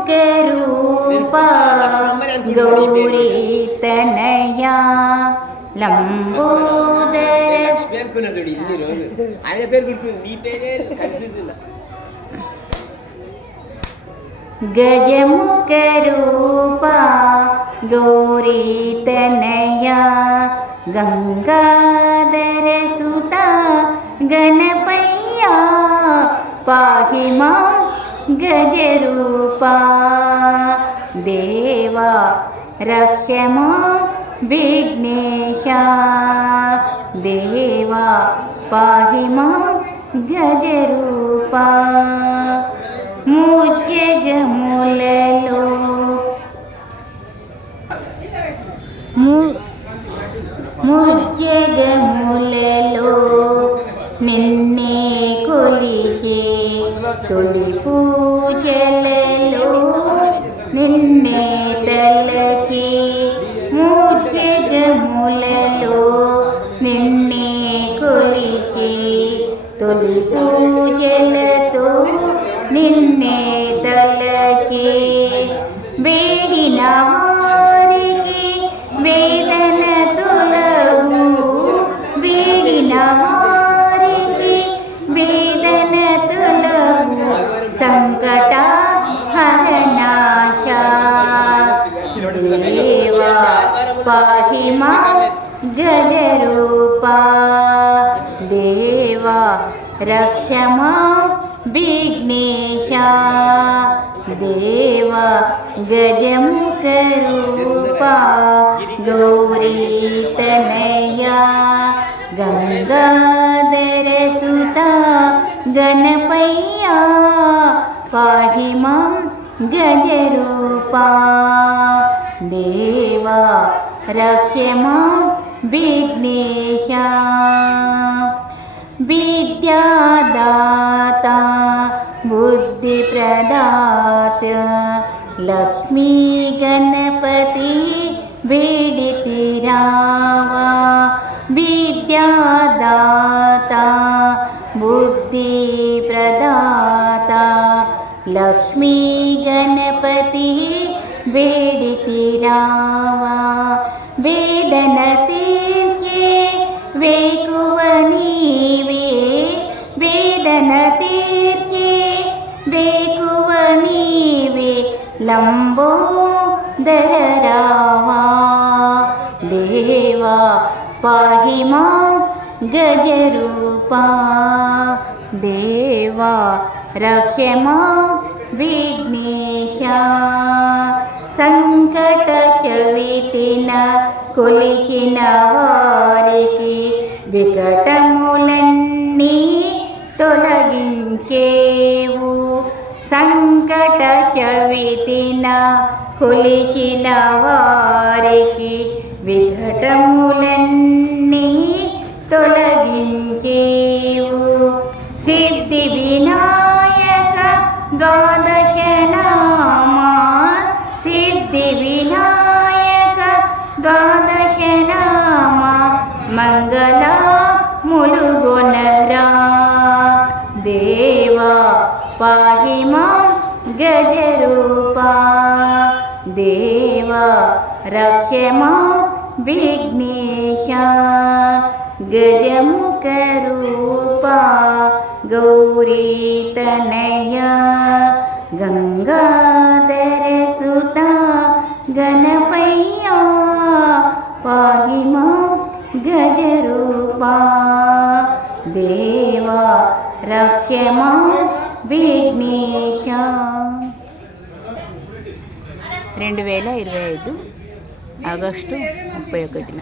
ഗജമുഖരൂപ ഗൗരീതനയാ ലംബോദര ഗജമുഖരൂപ ഗൗരീതനയാ ഗംഗാധര സുത ഗണപയ്യ പാഹിമാ గజరూపా. దేవా రక్ష విఘ్నేశ. దేవా పాహి మాం గజరూపా. ముజగములలో ము ముజ్జగములలో నిన్నే కొలిచే తొలి పూజలలో నిన్నే తలచి ముజ్జగములలో నిన్నే కొలిచి తొలి పూజలతో నిన్నే తల पाहि मा गजरूपा। देवा रक्ष मां विघ्नेशा। देवा गजमुखरूपा। गौरीतनया। गङ्गाधरसुता गणपय्या। पाहि मां गजरूपा। देवा रक्ष्य मां विघ्नेश। विद्यादाता बुद्धिप्रदात् लक्ष्मी गणपति विडितिरा वा बुद्धिप्रदाता लक्ष्मी गणपतिः भेडितिरावा वेदनतीर् चे भेकुवनि वे वेदनतीर्चे भेकुवनि वे लम्बो दररावा देवा पाहि मां गजरूपा देवा रक्ष मां विघ्नेश సంకట చవితిన కొలిచిన వారికి వికటములన్నీ తొలగించేవు. సంకట చవితిన కొలిచిన వారికి వికటములన్నీ తొలగించేవు. సిద్ధి వినాయక ద్వాదశ మంగళ ములుగొనరా దేవా పాహి మా గజరూపా దేవా రక్ష మా విఘ్నేశ గజముఖరూపా గౌరీతనయా గంగాధర సుత గణపయ్యా పాహి మా గజరూపా దేవా రక్ష్యమా విఘ్నేశ. రెండు వేల ఇరవై ఐదు ఆగస్టు ముప్పై ఒకటిన.